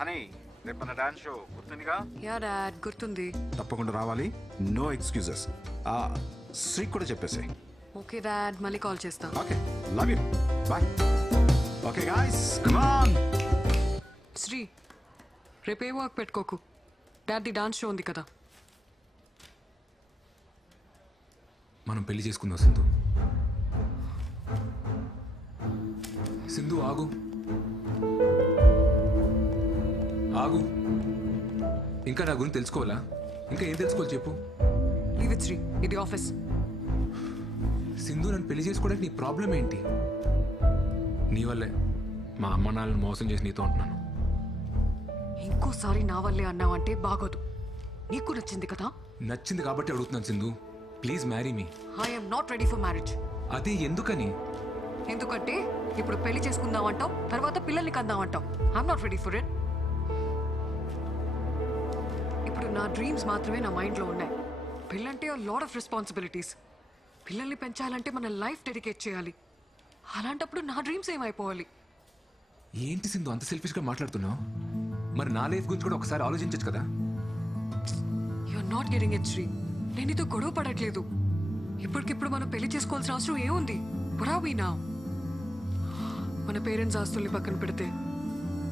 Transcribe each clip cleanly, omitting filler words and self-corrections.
Honey రేపు మన dance show గుర్తుందిగా? యా డాడ్ గుర్తుంది. తప్పకుండా రావాలి, నో ఎక్స్క్యూజెస్. శ్రీ కూడా చెప్పేసి. ఓకే డాడ్, మళ్ళీ కాల్ చేస్తా. Okay, love you, bye. Okay guys, come on. Sri, రేపే వర్క్ పెట్టుకోకు. డాడీ డాన్స్ షో ఉంది కదా. మనం పెళ్లి చేసుకుందాం సింధు. సింధు ఆగు ఆగు. ఇంకా నా గురించి తెలుసుకోవాలా? ఇంకా ఏం తెలుసుకోవాలి చెప్పు. లీవ్ ఇట్ శ్రీ, ఇది ఆఫీస్. సింధు, నన్ను పెళ్లి చేసుకోవడానికి నీ ప్రాబ్లం ఏంటి? నీ వల్లే మా అమ్మ నాన్నని మోసం చేసి నీతో ఉంటున్నాను. ఇంకోసారి నా వల్లే అన్నావంటే బాగోదు. నీకు నచ్చింది కదా? నచ్చింది కాబట్టి అడుగుతున్నాను Sindhu, please marry me. I'm not ready for marriage. అది ఎందుకని? ఎందుకంటే ఇప్పుడు పెళ్లి చేసుకుందాం అంటావు, తర్వాత పిల్లల్ని కందాం అంటావు. I'm not ready for it. ఇప్పుడు నా డ్రీమ్స్ మాత్రమే నా మైండ్లో ఉన్నాయి. పెళ్ళంటే లాట్ ఆఫ్ రెస్పాన్సిబిలిటీస్. పిల్లల్ని పెంచాలంటే మన లైఫ్ డెడికేట్ చేయాలి. అలాంటప్పుడు నా డ్రీమ్స్ ఏమైపోవాలి? ఏంటి సింధు అంత సెల్ఫిష్గా మాట్లాడుతున్నావు? మరి నా లైఫ్ గురించి కూడా ఒకసారి ఆలోచించచ్చు కదా. You're not getting it Sri. నేను నీతో గొడవ పడట్లేదు. ఇప్పటికిప్పుడు మనం పెళ్లి చేసుకోవాల్సిన అవసరం ఏముంది? పురావీనా మన పేరెంట్స్ ఆస్తుల్ని పక్కన పెడితే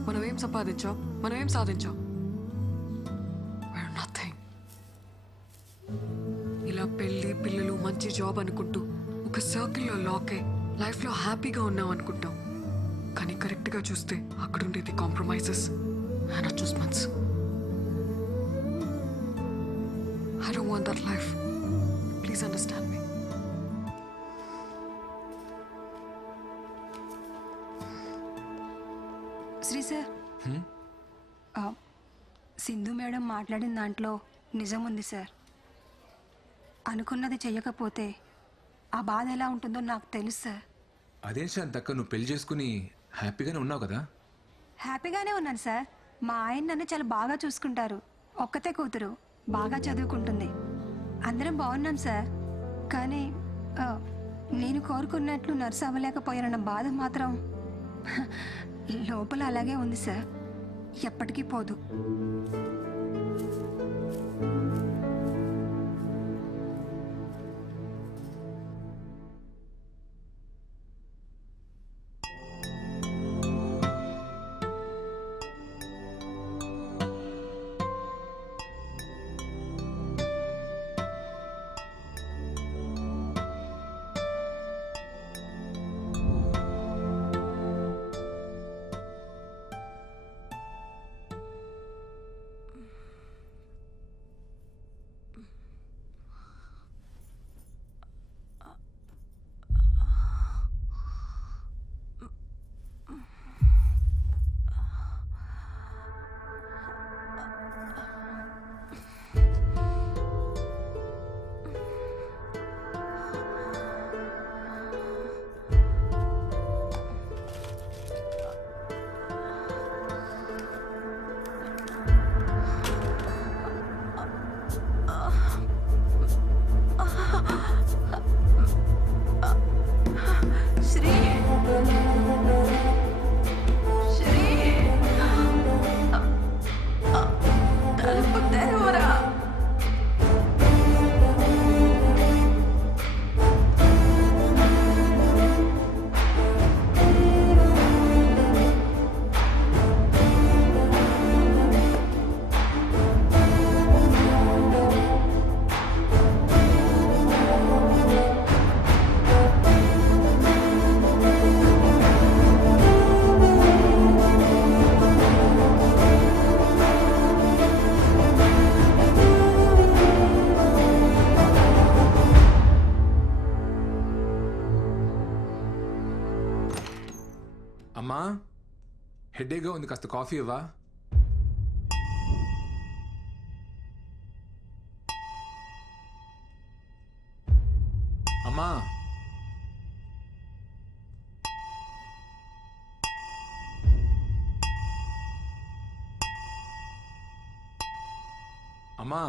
మనం ఏం సంపాదించాం, మనం ఏం సాధించాం? నథింగ్. ఇలా పెళ్లి పిల్లలు మంచి జాబ్ అనుకుంటూ ఒక సర్కిల్లో లాక్ అయి లైఫ్లో హ్యాపీగా ఉన్నాం అనుకుంటాం. కానీ కరెక్ట్గా చూస్తే అక్కడ ఉండేది compromises and adjustments. I don't want that life. Please understand me. Sri sir, Sindhu madam మాట్లాడిన దాంట్లో నిజం ఉంది సార్. అనుకున్నది చెయ్యకపోతే ఆ బాధ ఎలా ఉంటుందో నాకు తెలుసు సార్. అదేం శాంతక్క, నువ్వు పెళ్లి చేసుకుని హ్యాపీగానే ఉన్నావు కదా? హ్యాపీగానే ఉన్నాను సార్. మా ఆయన నన్ను చాలా బాగా చూసుకుంటారు. ఒక్కతే కూతురు, బాగా చదువుకుంటుంది. అందరం బాగున్నాం సార్. కానీ నేను కోరుకున్నట్లు నర్సు అవ్వలేకపోయానన్న బాధ మాత్రం లోపల అలాగే ఉంది సార్. ఎప్పటికీ పోదు. అమ్మా, హెడేక్గా ఉంది, కాస్త కాఫీ ఇవ్వా? అమ్మా, అమ్మా,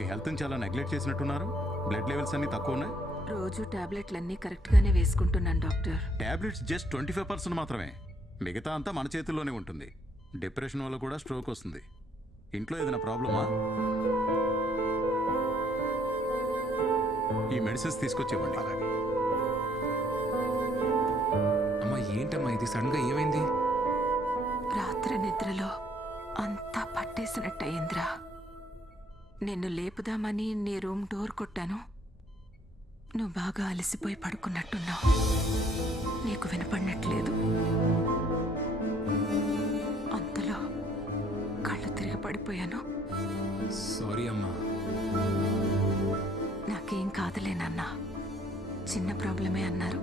మీ హెల్త్ని చాలా నెగ్లెక్ట్ చేసినట్టున్నారు. బ్లడ్ లెవెల్స్ అన్నీ తక్కువ ఉన్నాయి. రోజు టాబ్లెట్లన్నీ కరెక్ట్గానే వేసుకుంటున్నాను డాక్టర్. టాబ్లెట్స్ జస్ట్ 25% మాత్రమే. మిగతా అంతా మన చేతుల్లోనే ఉంటుంది. డిప్రెషన్ వల్ల కూడా స్ట్రోక్ వస్తుంది. ఇంట్లో ఏదైనా ప్రాబ్లమా? ఈ మెడిసిన్స్ తీసుకొచ్చేవ్వండి. అమ్మా ఏంటమ్మా ఇది, సడన్గా ఏమైంది? రాత్రి నిద్రలో అంతా పట్టేసినట్టయిందిరా. నిన్ను లేపుదామని నీ రూమ్ డోర్ కొట్టాను. నువ్వు బాగా అలసిపోయి పడుకున్నట్టున్నావు. నీకు వినపడినట్లేదు. అంతలో కళ్ళు తిరిగి పడిపోయాను. సారీ అమ్మా. నాకేం కాదులే నాన్న, చిన్న ప్రాబ్లమే అన్నారు.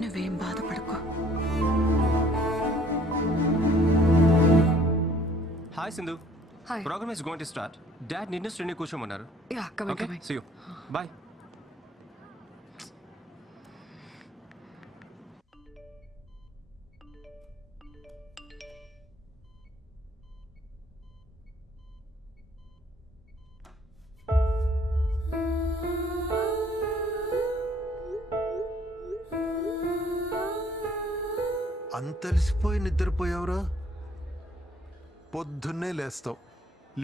నువ్వేం బాధపడుకో. Hi Sindhu. Hi. Program is going to start. Dad నిన్ను శ్రేణి కూర్చోమన్నారు. Yeah coming Okay, coming. see you. Bye. అంతలిసిపోయి నిద్రపోయావురా? పొద్దున్నే లేస్తావు,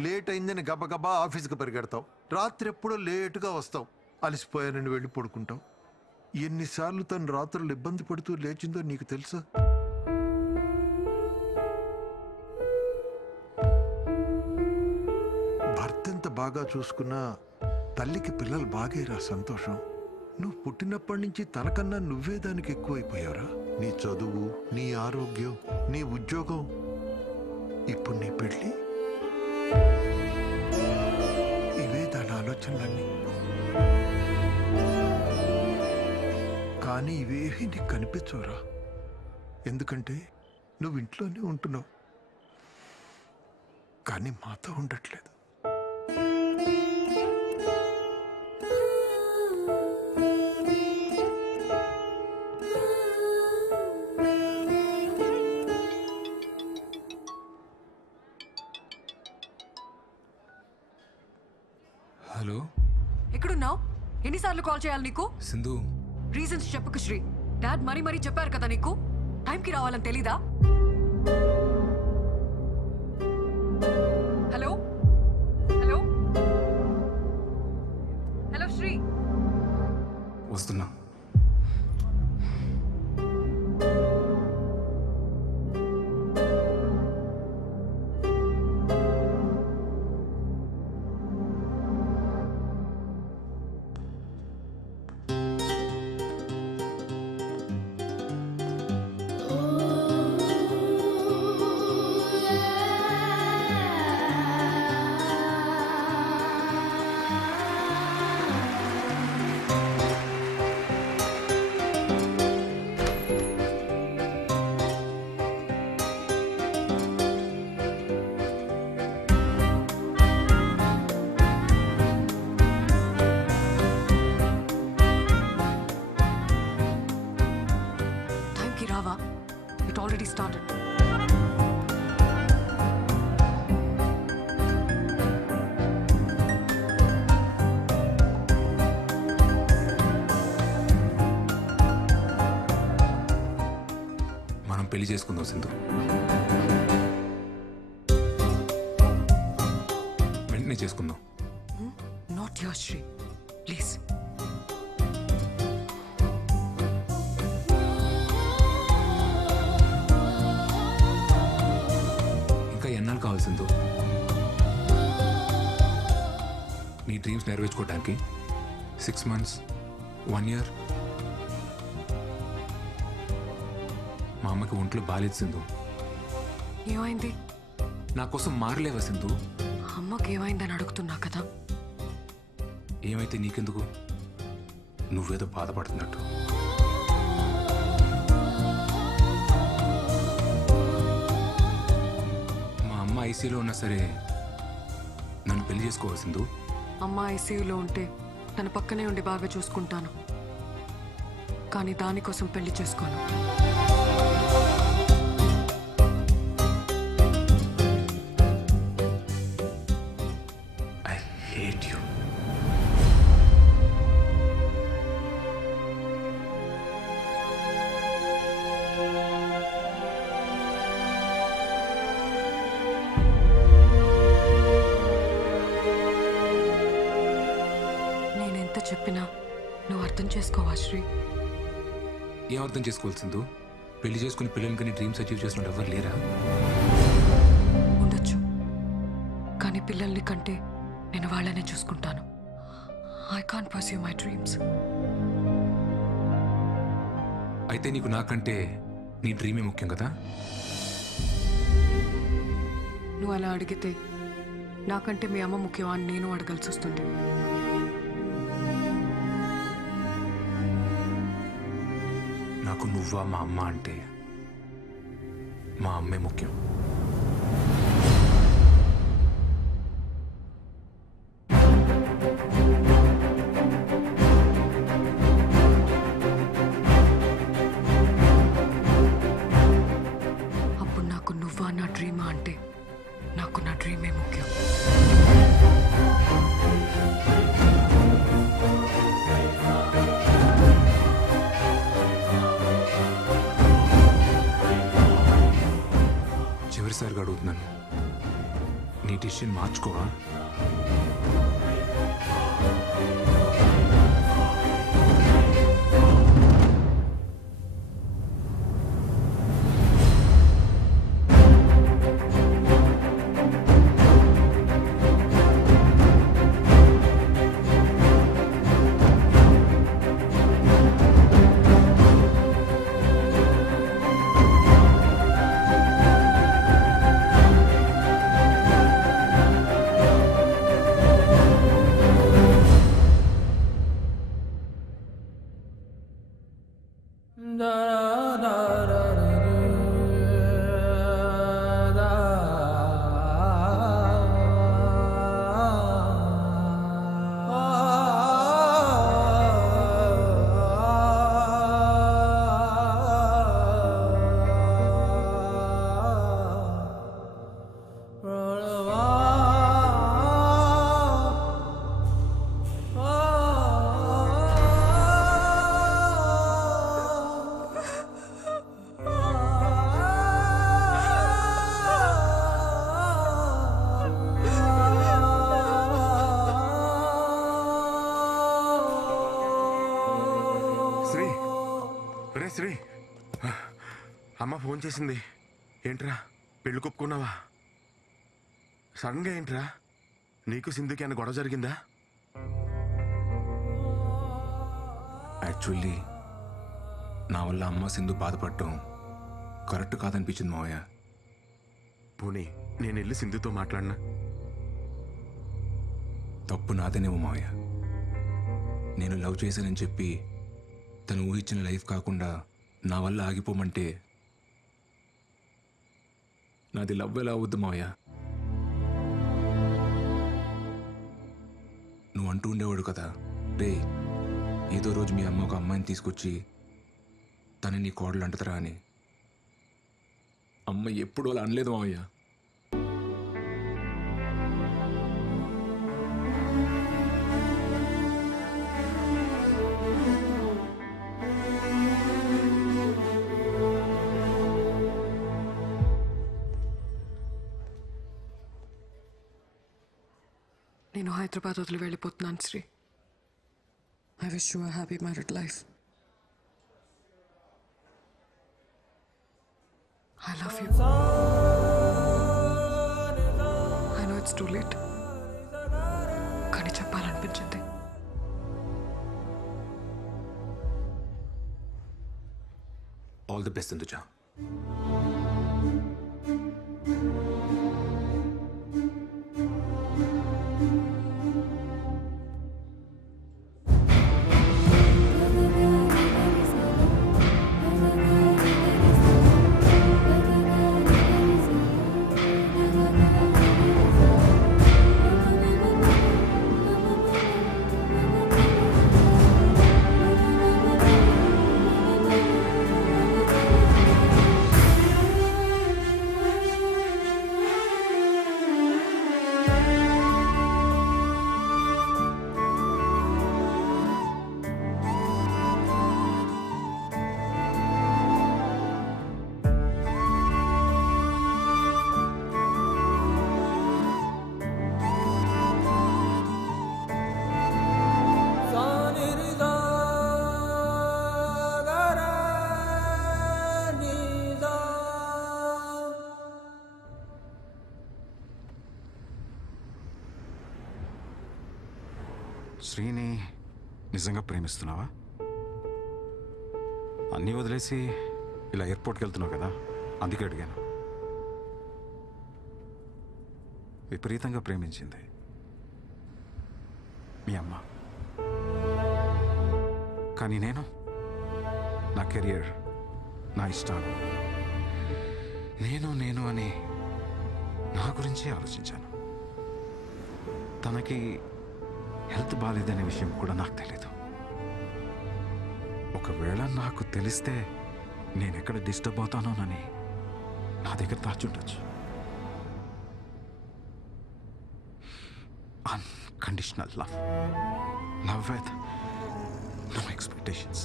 లేట్ అయిందని గబగబా ఆఫీస్కి పరిగెడతావు, రాత్రి ఎప్పుడో లేటుగా వస్తావు, అలసిపోయానని వెళ్ళి పడుకుంటావు. ఎన్నిసార్లు తను రాత్రులు ఇబ్బంది పడుతూ లేచిందో నీకు తెలుసా? భర్త ఎంత బాగా చూసుకున్నా తల్లికి పిల్లలు బాగేరా సంతోషం. నువ్వు పుట్టినప్పటి నుంచి తనకన్నా నువ్వే దానికి ఎక్కువైపోయావురా. నీ చదువు, నీ ఆరోగ్యం, నీ ఉద్యోగం, ఇప్పుడు నీ పెళ్ళి, ఇవే దాని ఆలోచనలన్నీ. కానీ ఇవేవి నీకు కనిపించవురా. ఎందుకంటే నువ్వు ఇంట్లోనే ఉంటున్నావు, కానీ మాతో ఉండట్లేదు. హలో ఎక్కడున్నావు? ఎన్నిసార్లు కాల్ చేయాలి నీకు? సింధు, రీజన్స్ చెప్పకు శ్రీ. డాడ్ మరీ చెప్పారు కదా నీకు, టైంకి రావాలని తెలీదా? Hello hello hello Sri. వస్తున్నా. టైంకి రావా? It already started. మనం పెళ్లి చేసుకుందాం సింధు. వెంటనే చేసుకుందాం. Not your Sri, please. ఇంకా ఎన్నాళ్ళు కావాలి సింధు? నీ డ్రీమ్స్ నెరవేర్చుకోవడానికి 6 months, 1 year? మా అమ్మకి ఒంట్లో బాలేదు సింధు. ఏమైంది? నా కోసం మారలేవా సింధు? అమ్మకి ఏమైందని అడుగుతున్నా కదా. ఏమైతే నీకెందుకు? నువ్వేదో బాధపడుతున్నట్టు. మా అమ్మ ఐసీలో ఉన్నా సరే నన్ను పెళ్లి చేసుకోవా సింధు? అమ్మ ఐసీయూలో ఉంటే తన పక్కనే ఉండి బాగా చూసుకుంటాను, కానీ దానికోసం పెళ్లి చేసుకోను. I hate you. చెప్పినా నువ్వు అర్థం చేసుకోవా శ్రీ? ఏం అర్థం చేసుకోవాలి సింధు? పెళ్లి చేసుకుని పిల్లలకి నీ డ్రీమ్స్ అచీవ్ చేసిన ఎవరు లేరా? ఉండొచ్చు, కానీ పిల్లల్ని కంటే నేను వాళ్ళనే చూసుకుంటాను. I can't pursue my dreams. అయితే నీకు నాకంటే నీ డ్రీమే ముఖ్యం కదా? నువ్వు అలా అడిగితే నాకంటే మీ అమ్మ ముఖ్యమా అని నేను అడగాల్సి వస్తుంది. నాకు నువ్వా మా అమ్మ అంటే మా అమ్మే ముఖ్యం. అప్పుడు నాకు నువ్వా నా డ్రీమా అంటే నాకు నా డ్రీమే ముఖ్యం. చివరిసారిగా అడుగుతున్నాను, నీ డిసిషన్ మార్చుకోవా? శ్రీ, అమ్మ ఫోన్ చేసింది. ఏంట్రా పెళ్లి కొప్పుకున్నావా? సడన్గా ఏంట్రా? నీకు సింధుకి అన్న గొడవ జరిగిందా? యాక్చువల్లీ నా వల్ల అమ్మ సింధు బాధపడటం కరెక్ట్ కాదనిపించింది మావయ్య. పోనీ నేను వెళ్ళి సింధుతో మాట్లాడినా? తప్పు నాదేనేమో మావయ్య. నేను లవ్ చేశానని చెప్పి తను ఊహించిన లైఫ్ కాకుండా నా వల్ల ఆగిపోమంటే నాది లవ్ ఎలా అవుద్దు మావయ్య? నువ్వు అంటూ ఉండేవాడు కదా, రే ఏదో రోజు మీ అమ్మ ఒక అమ్మాయిని తీసుకొచ్చి తను నీ కోడలు అంటతరా అని. అమ్మ ఎప్పుడు అలా అనలేదు మావయ్య. నేను హైదరాబాద్ వదిలి వెళ్ళిపోతున్నాను Sri. I wish you a happy married life. I love you. I know it's too late, కానీ చెప్పాలనిపించింది. All the best Sindhuja. శ్రీని నిజంగా ప్రేమిస్తున్నావా? అన్నీ వదిలేసి ఇలా ఎయిర్పోర్ట్కి వెళ్తున్నావు కదా, అందుకే అడిగాను. విపరీతంగా ప్రేమించింది మీ అమ్మ. కానీ నేను నా కెరియర్, నా ఇష్టాలు, నేను అని నా గురించి ఆలోచించాను. తనకి హెల్త్ బాగాలేదనే విషయం కూడా నాకు తెలీదు. ఒకవేళ నాకు తెలిస్తే నేను ఎక్కడ డిస్టర్బ్ అవుతానోనని నా దగ్గర దాచుండొచ్చు. Unconditional love with no expectations.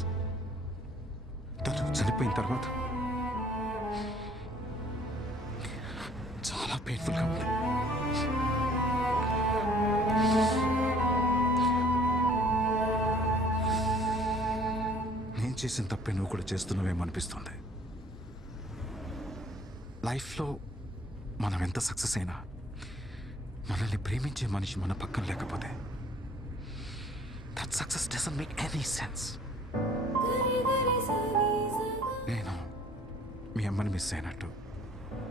తను చనిపోయిన తర్వాత చాలా పెయిన్ఫుల్గా ఉంది. నేను చేసిన తప్పే నువ్వు కూడా చేస్తున్నావేమో అనిపిస్తుంది. లైఫ్లో మనం ఎంత సక్సెస్ అయినా మనల్ని ప్రేమించే మనిషి మన పక్కన లేకపోతే that success doesn't make any sense. నేను మీ అమ్మని మిస్ అయినట్టు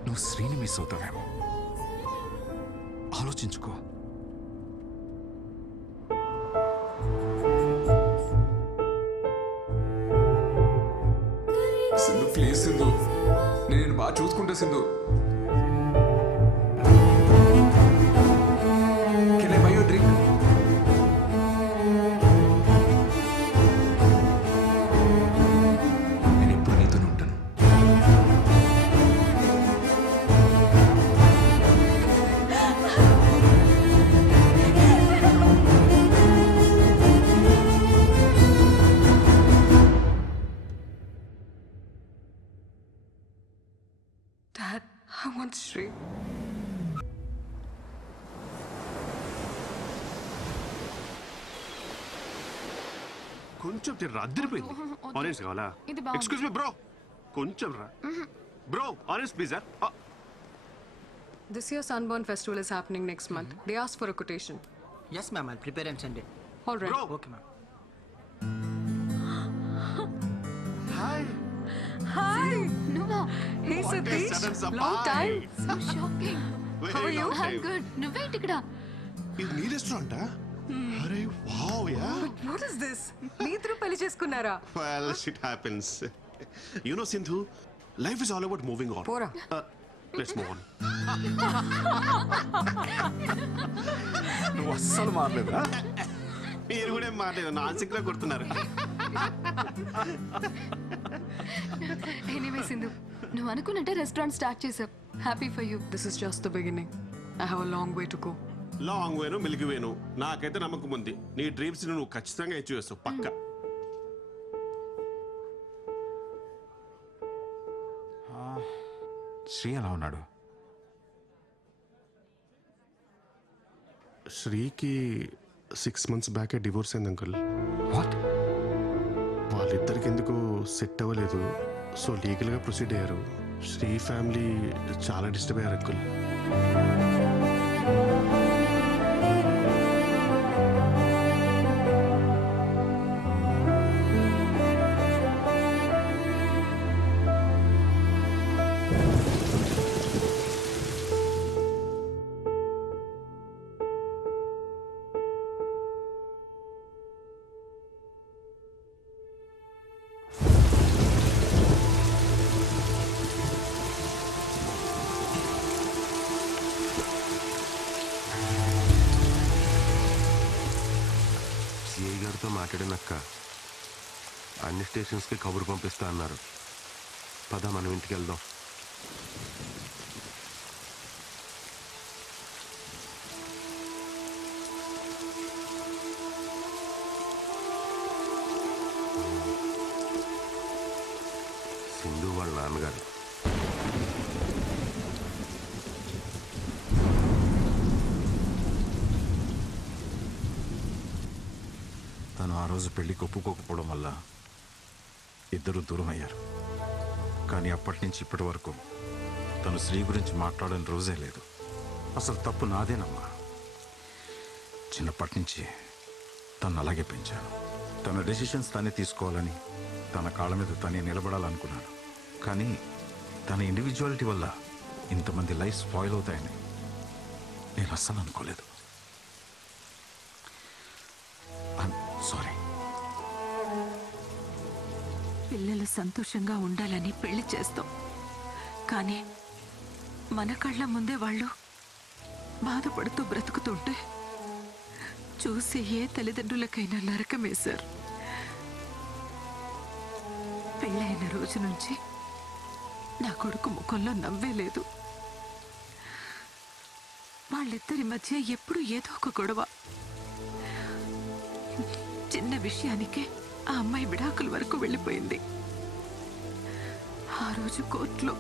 నువ్వు శ్రీని మిస్ అవుతావేమో. ఆలోచించుకో. సింధు ప్లీజ్ సింధు, నేను బాగా చూసుకుంటా Sindhu. Can I by you drink? నేను ఎప్పుడు నీతోనే ఉంటాను. Dad, I want Sri. కొంచెం తిర్రా, అద్దరిపోయింది. ఆరెంజ్ కావాలా? ఎక్స్క్యూజ్ మీ బ్రో, కొంచెం రా bro. Orange please. This year's Sunburn Festival is happening next month. They asked for a quotation. Yes, ma'am. I'll prepare and send it. All right. Bro. Okay, ma'am. Hi. Hi. నువ్వా? Hey, What a Satish. sudden surprise. Long time. So shocking. How are you? I'm good. నువ్వేంటి ఇక్కడ? ఇది నీ రెస్టారెంటా? అరే wow yeah. What is this? మీ ఇద్దరు పెళ్లి చేసుకున్నారా? Well shit happens. You know Sindhu, life is all about moving on. పోరా. Let's move on. నువ్వు అస్సలు మారలేదురా. మీరు కూడా ఏం మాట్లాడలేదు, నాన్సిక్ లా కొడుతున్నారు. ఎనీవే సింధు, నువ్వు అనుకున్నట్టే రెస్టారెంట్ స్టార్ట్ చేసావు. Happy for you. This is just the beginning. I have a long way to go. Long వేను మిలిగి వేను, నాకైతే నమ్మకం ఉంది నీ డ్రీమ్స్ నువ్వు ఖచ్చితంగా అచీవ్ చేస్తావు పక్కా. శ్రీ ఎలా ఉన్నాడు? శ్రీకి 6 months బ్యాకే డివోర్స్ అయింది అంకుల్. వాట్? వాళ్ళిద్దరికి ఎందుకు సెట్ అవ్వలేదు, సో లీగల్గా ప్రొసీడ్ అయ్యారు. శ్రీ ఫ్యామిలీ చాలా డిస్టర్బ్ అయ్యారు అంకుల్. సిఐ గారితో మాట్లాడినక్క అన్ని స్టేషన్స్కి కబురు పంపిస్తా అన్నారు. పద మనం ఇంటికి వెళ్దాం. సింధు వాళ్ళ నాన్నగారు. తను ఆ రోజు పెళ్లికి ఒప్పుకోకపోవడం వల్ల ఇద్దరు దూరం అయ్యారు. కానీ అప్పటి నుంచి ఇప్పటి వరకు తను శ్రీ గురించి మాట్లాడని రోజే లేదు. అసలు తప్పు నాదేనమ్మా. చిన్నప్పటి నుంచి తను అలాగే పెంచాను. తన డెసిషన్స్ తనే తీసుకోవాలని, తన కాళ్ళ మీద తనే నిలబడాలనుకున్నాను. కానీ తన ఇండివిజువాలిటీ వల్ల ఇంతమంది లైఫ్ స్పాయిల్ అవుతాయని నేను అస్సలు అనుకోలేదు. సారీ. పిల్లలు సంతోషంగా ఉండాలని పెళ్లి చేస్తాం, కానీ మన కళ్ళ ముందే వాళ్ళు బాధపడుతూ బ్రతుకుతుంటే చూసి ఏ తల్లిదండ్రులకైనా నరకమే సార్. పెళ్ళైన రోజు నుంచి నా కొడుకు ముఖంలో నవ్వే లేదు. వాళ్ళిద్దరి మధ్య ఎప్పుడు ఏదో ఒక గొడవ. చిన్న విషయానికే ఆ అమ్మాయి విడాకుల వరకు వెళ్ళిపోయింది. ఆ రోజు కోర్టులో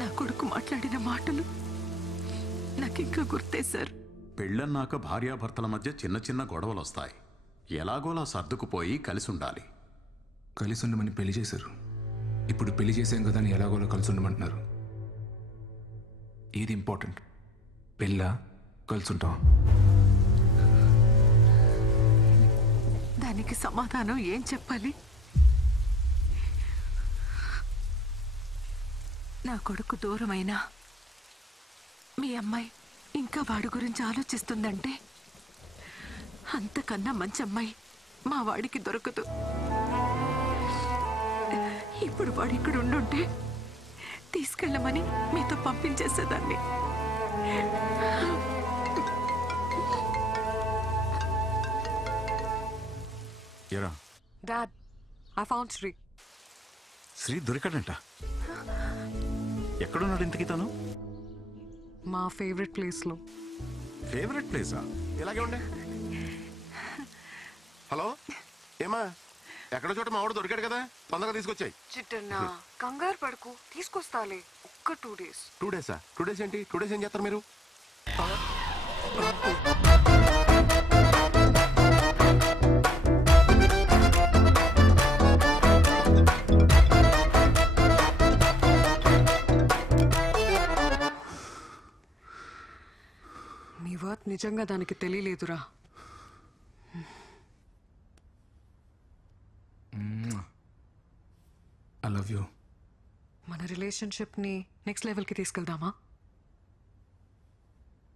నా కొడుకు మాట్లాడిన మాటలు నాకింకా గుర్తే సార్. పెళ్ళన్నాక భార్యాభర్తల మధ్య చిన్న చిన్న గొడవలు వస్తాయి. ఎలాగోలా సర్దుకుపోయి కలిసి ఉండాలి. కలిసి ఉండమని పెళ్లి చేశారు. ఇప్పుడు పెళ్లి చేసాం కదా అని ఎలాగోలా కలిసి ఉండమంటున్నారు. ఏది ఇంపార్టెంట్, పెళ్ళా కలిసి ఉంటాం? దానికి సమాధానం ఏం చెప్పాలి? నా కొడుకు దూరమైనా మీ అమ్మాయి ఇంకా వాడి గురించి ఆలోచిస్తుందంటే అంతకన్నా మంచి అమ్మాయి మా వాడికి దొరకదు. ఇప్పుడు వాడు ఇక్కడ ఉండుంటే తీసుకెళ్ళమని మీతో పంపించేసేదాన్ని. ఎరా dad, I found Sri. Sri దొరికాడంట. ఎక్కడున్నాడు ఇంతకీ తను? మా ఫేవరెట్ ప్లేస్లో. ఫేవరెట్ ప్లేసా? ఇలాగే ఉండే. హలో, ఏమా ఎక్కడో చోట మా వాడు దొరికాడు కదా, తొందరగా తీసుకొచ్చాయి. చిట్టన్నా కంగారు పడుకు, తీసుకొస్తాలే. ఒక్క 2 days. 2 days? 2 days ఏంటి? 2 days ఏం చేస్తారు మీరు? నీ వర్త్ నిజంగా దానికి తెలియలేదురా. I love you. మన రిలేషన్షిప్ని నెక్స్ట్ లెవెల్కి తీసుకెళ్దామా?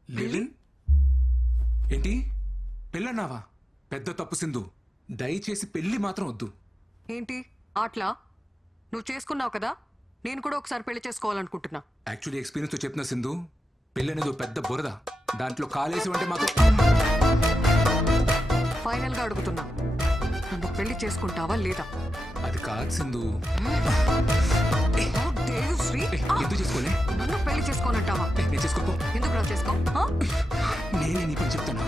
లివింగ్ ఏంటి? పెళ్ళన్నావా? పెద్ద తప్పు సింధు. దయచేసి పెళ్లి మాత్రం వద్దు. ఏంటి ఆట్లా? నువ్వు చేసుకున్నావు కదా, నేను కూడా ఒకసారి పెళ్లి చేసుకోవాలనుకుంటున్నా. యాక్చువల్లీ ఎక్స్పీరియన్స్తో చెప్తున్నా సింధు, పెళ్ళి అనేది పెద్ద బురద. దాంట్లో కాలేసి ఉంటే మాత్రం. ఫైనల్గా అడుగుతున్నా, నన్ను పెళ్లి చేసుకుంటావా లేదా? అది కాదు సింధు. శ్రీ, ఎందుకు చేసుకోలే? నన్ను పెళ్లి చేసుకోనంటావా? నేను చేసుకోపో. ఎందుకు రా చేసుకో? నేనే నీ పని చెప్తాను.